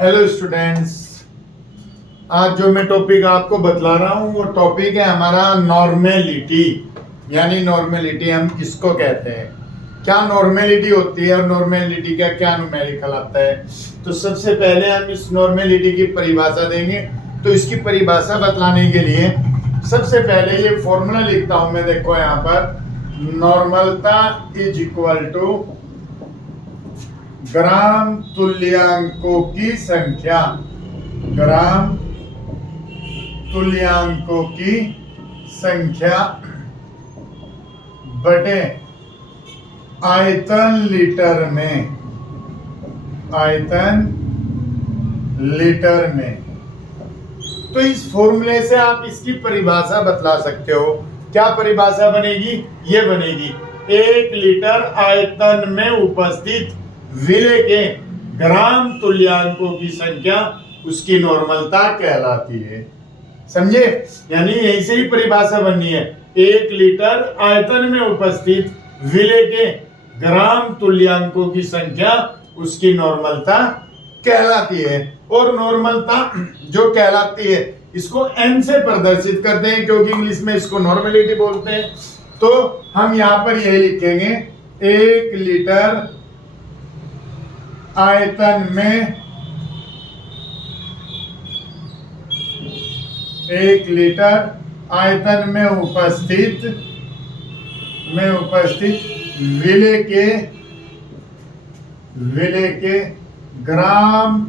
Hello students. आज जो मैं टॉपिक आपको बतला रहा हूँ वो टॉपिक है हमारा नॉर्मेलिटी। यानी नॉर्मेलिटी हम किसको कहते हैं, क्या नॉर्मेलिटी होती है और नॉर्मेलिटी का क्या न्यूमेरिकल आता है। तो सबसे पहले हम इस नॉर्मेलिटी की परिभाषा देंगे। तो इसकी परिभाषा बतलाने के लिए सबसे पहले ये फॉर्मूला लिखता हूं मैं। देखो यहाँ पर नॉर्मलता इज इक्वल टू ग्राम तुल्यांकों की संख्या, ग्राम तुल्यांकों की संख्या बटे आयतन लीटर में, आयतन लीटर में। तो इस फॉर्मूले से आप इसकी परिभाषा बतला सकते हो। क्या परिभाषा बनेगी? ये बनेगी 1 लीटर आयतन में उपस्थित विलेय के ग्राम तुल्यांकों की संख्या उसकी नॉर्मलता कहलाती है। समझे? यानी यहीं से ही परिभाषा बननी है। 1 लीटर आयतन में उपस्थित विलेय के ग्राम तुल्यांकों की संख्या उसकी नॉर्मलता कहलाती है। और नॉर्मलता जो कहलाती है इसको n से प्रदर्शित करते हैं, क्योंकि इंग्लिश में इसको नॉर्मेलिटी बोलते हैं। तो हम यहां पर यही लिखेंगे 1 लीटर आयतन में, 1 लीटर आयतन में उपस्थित विलेय के ग्राम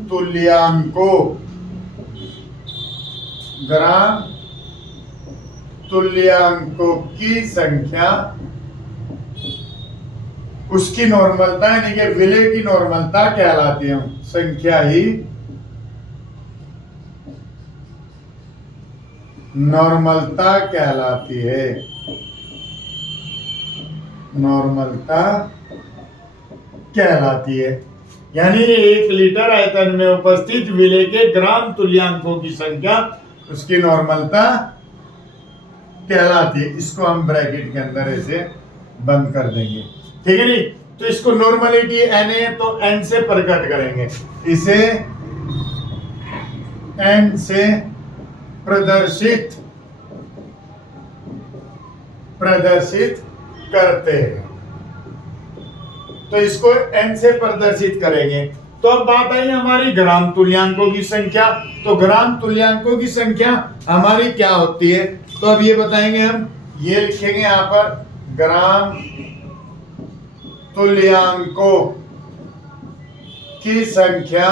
तुल्यांकों की संख्या उसकी नॉर्मलता, यानी कि विलेय की नॉर्मलता कहलाती है। संख्या ही नॉर्मलता कहलाती है, नॉर्मलता कहलाती है। यानी 1 लीटर आयतन में उपस्थित विलेय के ग्राम तुल्यांकों की संख्या उसकी नॉर्मलता कहलाती है। इसको हम ब्रैकेट के अंदर ऐसे बंद कर देंगे, ठीक है नहीं? तो इसको नॉर्मलिटी n है तो n से प्रकट करेंगे, इसे n से प्रदर्शित करते हैं। तो इसको n से प्रदर्शित करेंगे। तो अब बात आई हमारी ग्राम तुल्यांकों की संख्या। तो ग्राम तुल्यांकों की संख्या हमारी क्या होती है, तो अब ये बताएंगे हम। ये लिखेंगे यहां पर ग्राम तुल्यांकों की संख्या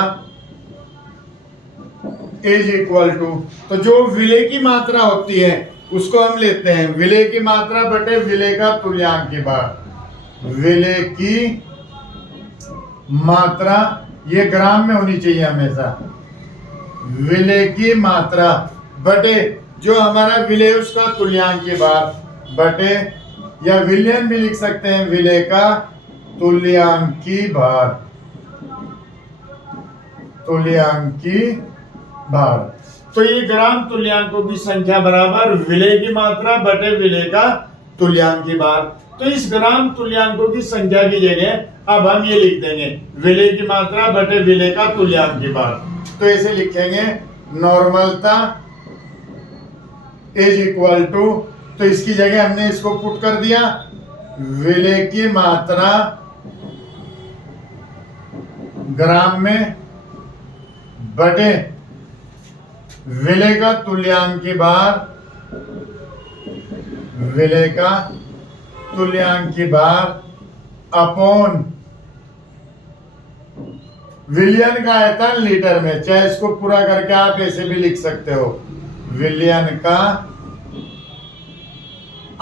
इज इक्वल टू, तो जो विलेय की मात्रा होती है उसको हम लेते हैं विलेय की मात्रा बटे विलेय का तुल्यांक के बाद। विलेय की मात्रा ये ग्राम में होनी चाहिए हमेशा। विलेय की मात्रा बटे जो हमारा विलेय उसका तुल्यांक के बाद बटे, या विलयन भी लिख सकते हैं, विलेय का तुल्यांकी भार, तुल्यांकी भार। तो ये ग्राम तुल्यांकों की संख्या बराबर विलेय की मात्रा बटे विलेय का तुल्यांकी भार। तो इस ग्राम तुल्यांकों की संख्या की जगह अब हम ये लिख देंगे विलेय की मात्रा बटे विलेय का तुल्यांकी भार। तो ऐसे लिखेंगे नॉर्मलता इज इक्वल टू, तो इसकी जगह हमने इसको पुट कर दिया विलेय की मात्रा ग्राम में बटे विलेय का तुल्यांकी भार, विलेय का तुल्यांकी भार अपॉन विलयन का आयतन लीटर में। चाहे इसको पूरा करके आप ऐसे भी लिख सकते हो, विलयन का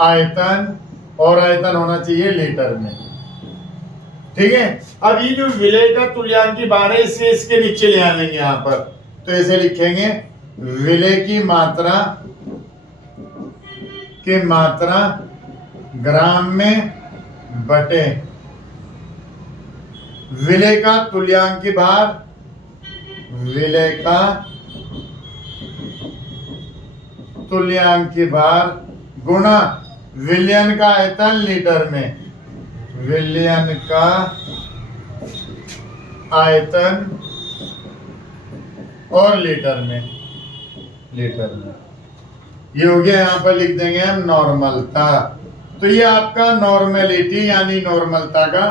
आयतन, और आयतन होना चाहिए लीटर में, ठीक है। अब ये जो विलेय का तुल्यांकी भार है इसे इसके नीचे ले आएंगे यहाँ पर। तो ऐसे लिखेंगे विलेय की मात्रा ग्राम में बटे विलेय का तुल्यांकी भार, विलेय का तुल्यांकी भार गुणा विलयन का आयतन लीटर में, विलयन का आयतन और लीटर में, लीटर में। ये हो गया, यहाँ पर लिख देंगे हम नॉर्मलता। तो ये आपका नॉर्मेलिटी यानी नॉर्मलता का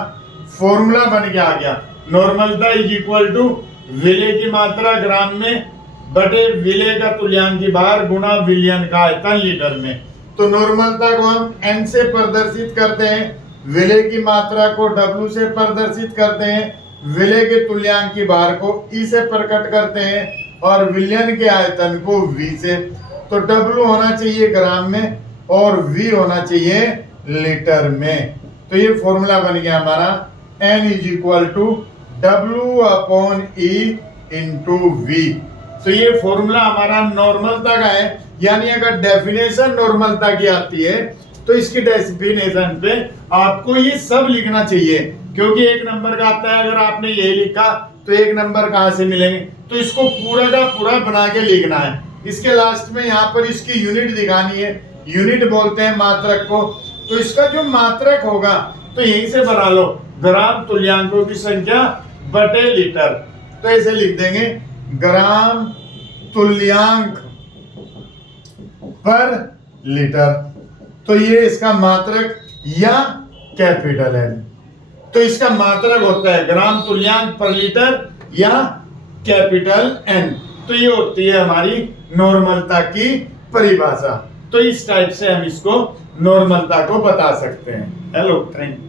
फॉर्मूला बन के आ गया। नॉर्मलता इज इक्वल टू विलेय की मात्रा ग्राम में बटे विलेय का तुल्यांक की भार गुणा विलयन का आयतन लीटर में। तो नॉर्मलता को हम n से प्रदर्शित करते हैं, विलेय की मात्रा को w से प्रदर्शित करते हैं, विलेय के तुल्यांक की भार को e से प्रकट करते हैं और विलयन के आयतन को v से। तो w होना चाहिए ग्राम में और v होना चाहिए लीटर में। तो ये फॉर्मूला बन गया हमारा n is equal to w upon e into v। तो ये फॉर्मूला हमारा नॉर्मलता का है, यानी अगर डेफिनेशन नॉर्मलता की आती है तो इसकी डेफिनेशन पे आपको ये सब लिखना चाहिए, क्योंकि एक नंबर का आता है। अगर आपने ये लिखा तो एक नंबर कहाँ से मिलेंगे, तो इसको पूरा का पूरा बना के लिखना है। इसके लास्ट में यहाँ पर इसकी यूनिट दिखानी है, यूनिट बोलते हैं मात्रक को। तो इसका जो मात्रक होगा तो यहीं से बना लो, ग्राम तुल्यांकों की संख्या बटे लीटर। तो ऐसे लिख देंगे ग्राम तुल्यांक पर लीटर। तो ये इसका मात्रक या कैपिटल एन। तो इसका मात्रक होता है ग्राम तुल्यांक पर लीटर या कैपिटल एन। तो ये होती है हमारी नॉर्मलता की परिभाषा। तो इस टाइप से हम इसको नॉर्मलता को बता सकते हैं। Hello thank you.